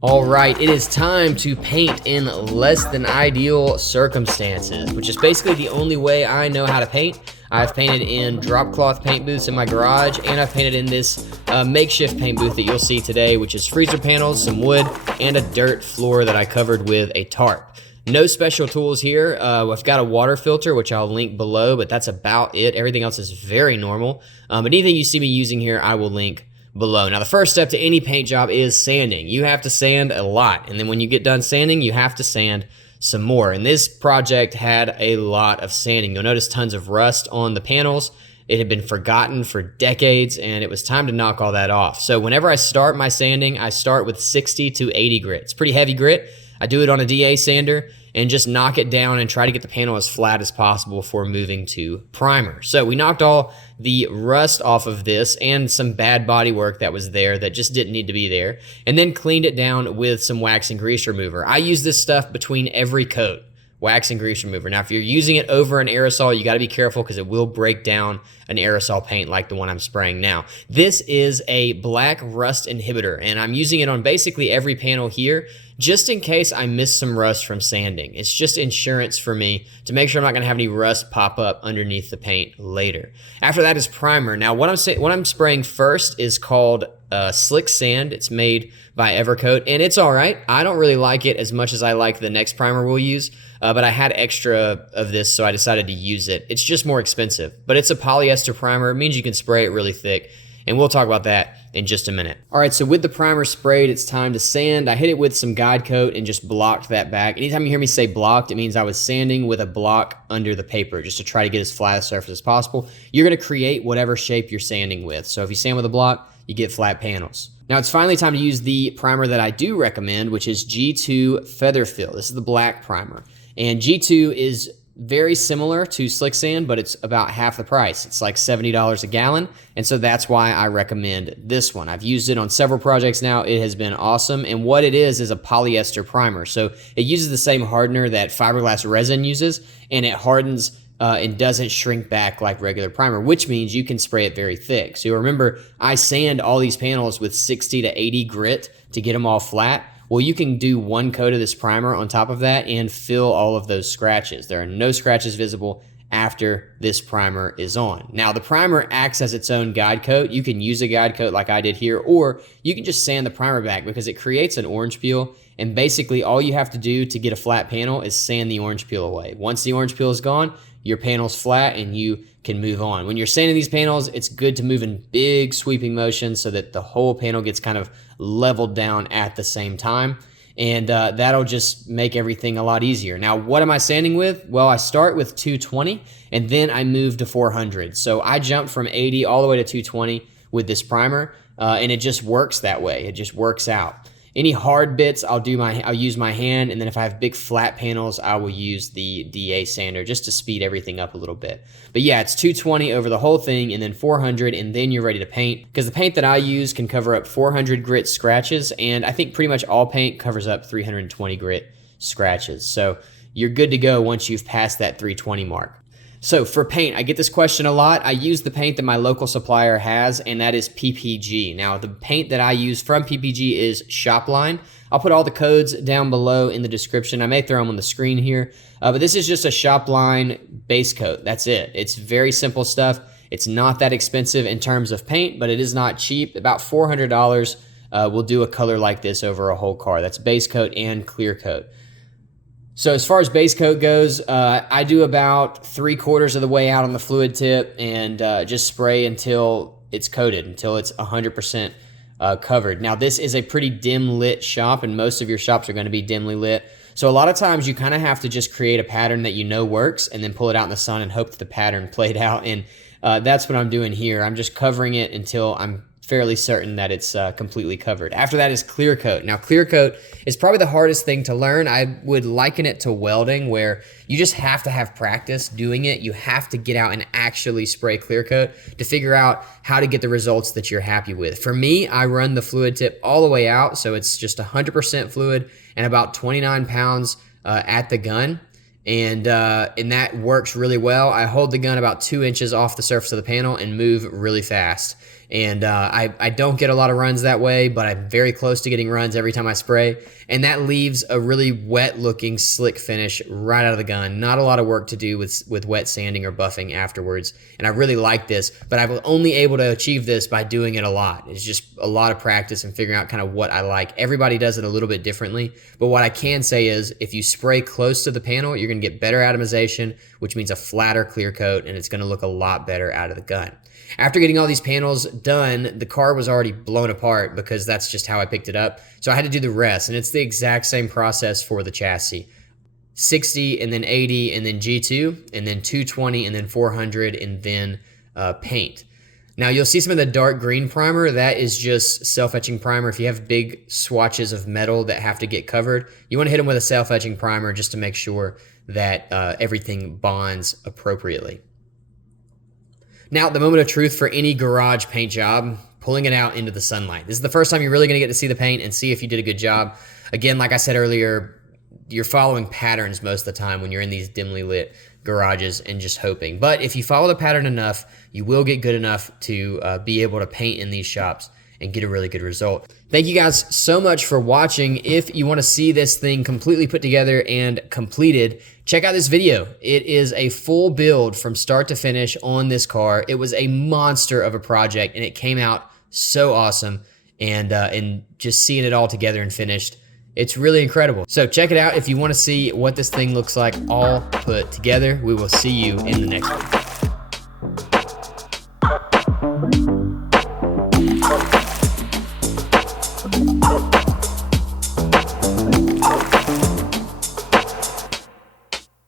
All right, it is time to paint in less than ideal circumstances, which is basically the only way I know how to paint. I've painted in drop cloth paint booths in my garage, and I've painted in this makeshift paint booth that you'll see today, which is freezer panels, some wood, and a dirt floor that I covered with a tarp. No special tools here. I've got a water filter, which I'll link below, but that's about it. Everything else is very normal. But anything you see me using here, I will link below. Now, the first step to any paint job is sanding. You have to sand a lot, and then when you get done sanding, you have to sand some more. And this project had a lot of sanding. You'll notice tons of rust on the panels. It had been forgotten for decades, and it was time to knock all that off. So whenever I start my sanding, I start with 60 to 80 grit. It's pretty heavy grit. I do it on a DA sander and just knock it down and try to get the panel as flat as possible before moving to primer. So we knocked all the rust off of this and some bad body work that was there that just didn't need to be there, and then cleaned it down with some wax and grease remover. I use this stuff between every coat, wax and grease remover. Now, if you're using it over an aerosol, you gotta be careful because it will break down an aerosol paint like the one I'm spraying now. This is a black rust inhibitor, and I'm using it on basically every panel here, just in case I miss some rust from sanding. It's just insurance for me to make sure I'm not gonna have any rust pop up underneath the paint later. After that is primer. Now, what I'm spraying first is called Slick Sand. It's made by Evercoat, and it's all right. I don't really like it as much as I like the next primer we'll use, but I had extra of this, so I decided to use it. It's just more expensive, but it's a polyester primer. It means you can spray it really thick, and we'll talk about that in just a minute. All right, so with the primer sprayed, it's time to sand. I hit it with some guide coat and just blocked that back. Anytime you hear me say blocked, it means I was sanding with a block under the paper just to try to get as flat a surface as possible. You're gonna create whatever shape you're sanding with. So if you sand with a block, you get flat panels. Now it's finally time to use the primer that I do recommend, which is G2 Feather Fill. This is the black primer. And G2 is very similar to Slick Sand, but it's about half the price. It's like $70 a gallon, and so that's why I recommend this one. I've used it on several projects now. It has been awesome, and what it is a polyester primer. So it uses the same hardener that fiberglass resin uses, and it hardens and doesn't shrink back like regular primer, which means you can spray it very thick. So remember, I sand all these panels with 60 to 80 grit to get them all flat. Well, you can do one coat of this primer on top of that and fill all of those scratches. There are no scratches visible after this primer is on. Now, the primer acts as its own guide coat. You can use a guide coat like I did here, or you can just sand the primer back because it creates an orange peel, and basically all you have to do to get a flat panel is sand the orange peel away. Once the orange peel is gone, your panel's flat and you can move on. When you're sanding these panels, it's good to move in big sweeping motions so that the whole panel gets kind of leveled down at the same time. And that'll just make everything a lot easier. Now, what am I sanding with? Well, I start with 220 and then I move to 400. So I jumped from 80 all the way to 220 with this primer, and it just works that way. It just works out. Any hard bits, I'll use my hand, and then if I have big flat panels, I will use the DA sander just to speed everything up a little bit. But yeah, it's 220 over the whole thing, and then 400, and then you're ready to paint. Because the paint that I use can cover up 400 grit scratches, and I think pretty much all paint covers up 320 grit scratches. So you're good to go once you've passed that 320 mark. So for paint, I get this question a lot. I use the paint that my local supplier has, and that is PPG. Now, the paint that I use from PPG is Shopline. I'll put all the codes down below in the description. I may throw them on the screen here, but this is just a Shopline base coat. That's it. It's very simple stuff. It's not that expensive in terms of paint, but it is not cheap. About $400 will do a color like this over a whole car. That's base coat and clear coat. So as far as base coat goes, I do about 3/4 of the way out on the fluid tip and just spray until it's coated, until it's 100% covered. Now, this is a pretty dim lit shop, and most of your shops are going to be dimly lit. So a lot of times you kind of have to just create a pattern that you know works and then pull it out in the sun and hope that the pattern played out. And that's what I'm doing here. I'm just covering it until I'm fairly certain that it's completely covered. After that is clear coat. Now, clear coat is probably the hardest thing to learn. I would liken it to welding, where you just have to have practice doing it. You have to get out and actually spray clear coat to figure out how to get the results that you're happy with. For me, I run the fluid tip all the way out, so it's just 100% fluid and about 29 pounds at the gun. And that works really well. I hold the gun about 2 inches off the surface of the panel and move really fast. And I don't get a lot of runs that way, but I'm very close to getting runs every time I spray. And that leaves a really wet looking slick finish right out of the gun. Not a lot of work to do with wet sanding or buffing afterwards. And I really like this, but I'm only able to achieve this by doing it a lot. It's just a lot of practice and figuring out kind of what I like. Everybody does it a little bit differently, but what I can say is if you spray close to the panel, you're gonna get better atomization, which means a flatter clear coat, and it's gonna look a lot better out of the gun. After getting all these panels done, the car was already blown apart because that's just how I picked it up. So I had to do the rest, and it's the exact same process for the chassis. 60 and then 80 and then G2 and then 220 and then 400 and then paint. Now you'll see some of the dark green primer. That is just self-etching primer. If you have big swatches of metal that have to get covered, you want to hit them with a self-etching primer just to make sure that everything bonds appropriately. Now, the moment of truth for any garage paint job, pulling it out into the sunlight. This is the first time you're really gonna get to see the paint and see if you did a good job. Again, like I said earlier, you're following patterns most of the time when you're in these dimly lit garages and just hoping. But if you follow the pattern enough, you will get good enough to be able to paint in these shops and get a really good result. Thank you guys so much for watching. If you want to see this thing completely put together and completed, check out this video. It is a full build from start to finish on this car. It was a monster of a project and it came out so awesome. And just seeing it all together and finished, it's really incredible. So check it out if you want to see what this thing looks like all put together. We will see you in the next one.